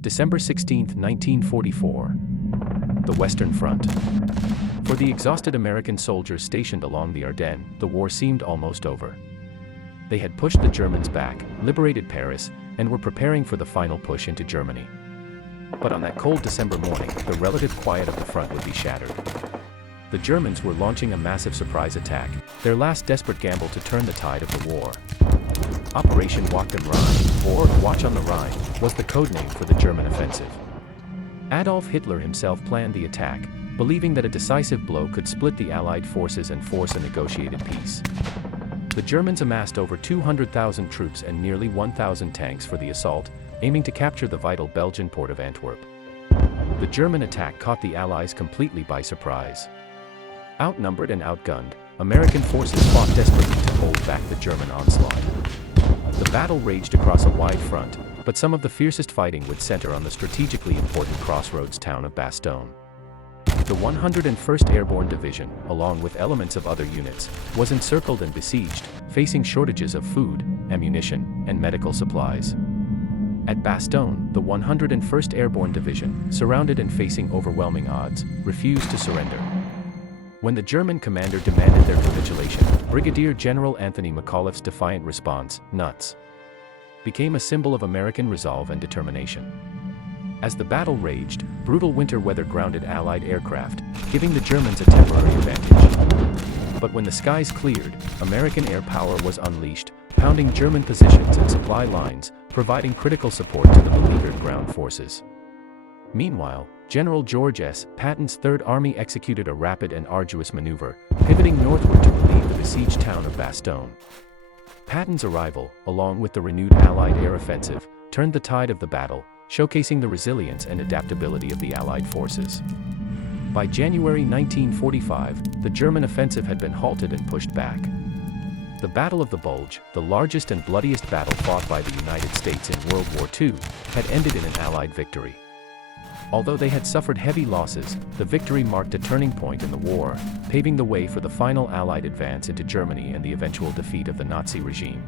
December 16, 1944. The Western Front. For the exhausted American soldiers stationed along the Ardennes, the war seemed almost over. They had pushed the Germans back, liberated Paris, and were preparing for the final push into Germany. But on that cold December morning, the relative quiet of the front would be shattered. The Germans were launching a massive surprise attack, their last desperate gamble to turn the tide of the war. Operation Wacht am Rhein, or Watch on the Rhine, was the codename for the German offensive. Adolf Hitler himself planned the attack, believing that a decisive blow could split the Allied forces and force a negotiated peace. The Germans amassed over 200,000 troops and nearly 1,000 tanks for the assault, aiming to capture the vital Belgian port of Antwerp. The German attack caught the Allies completely by surprise. Outnumbered and outgunned, American forces fought desperately to hold back the German onslaught. The battle raged across a wide front, but some of the fiercest fighting would center on the strategically important crossroads town of Bastogne. The 101st Airborne Division, along with elements of other units, was encircled and besieged, facing shortages of food, ammunition, and medical supplies. At Bastogne, the 101st Airborne Division, surrounded and facing overwhelming odds, refused to surrender. When the German commander demanded their capitulation, Brigadier General Anthony McAuliffe's defiant response, "Nuts," became a symbol of American resolve and determination. As the battle raged, brutal winter weather grounded Allied aircraft, giving the Germans a temporary advantage. But when the skies cleared, American air power was unleashed, pounding German positions and supply lines, providing critical support to the beleaguered ground forces. Meanwhile, General George S. Patton's Third Army executed a rapid and arduous maneuver, pivoting northward to relieve the besieged town of Bastogne. Patton's arrival, along with the renewed Allied air offensive, turned the tide of the battle, showcasing the resilience and adaptability of the Allied forces. By January 1945, the German offensive had been halted and pushed back. The Battle of the Bulge, the largest and bloodiest battle fought by the United States in World War II, had ended in an Allied victory. Although they had suffered heavy losses, the victory marked a turning point in the war, paving the way for the final Allied advance into Germany and the eventual defeat of the Nazi regime.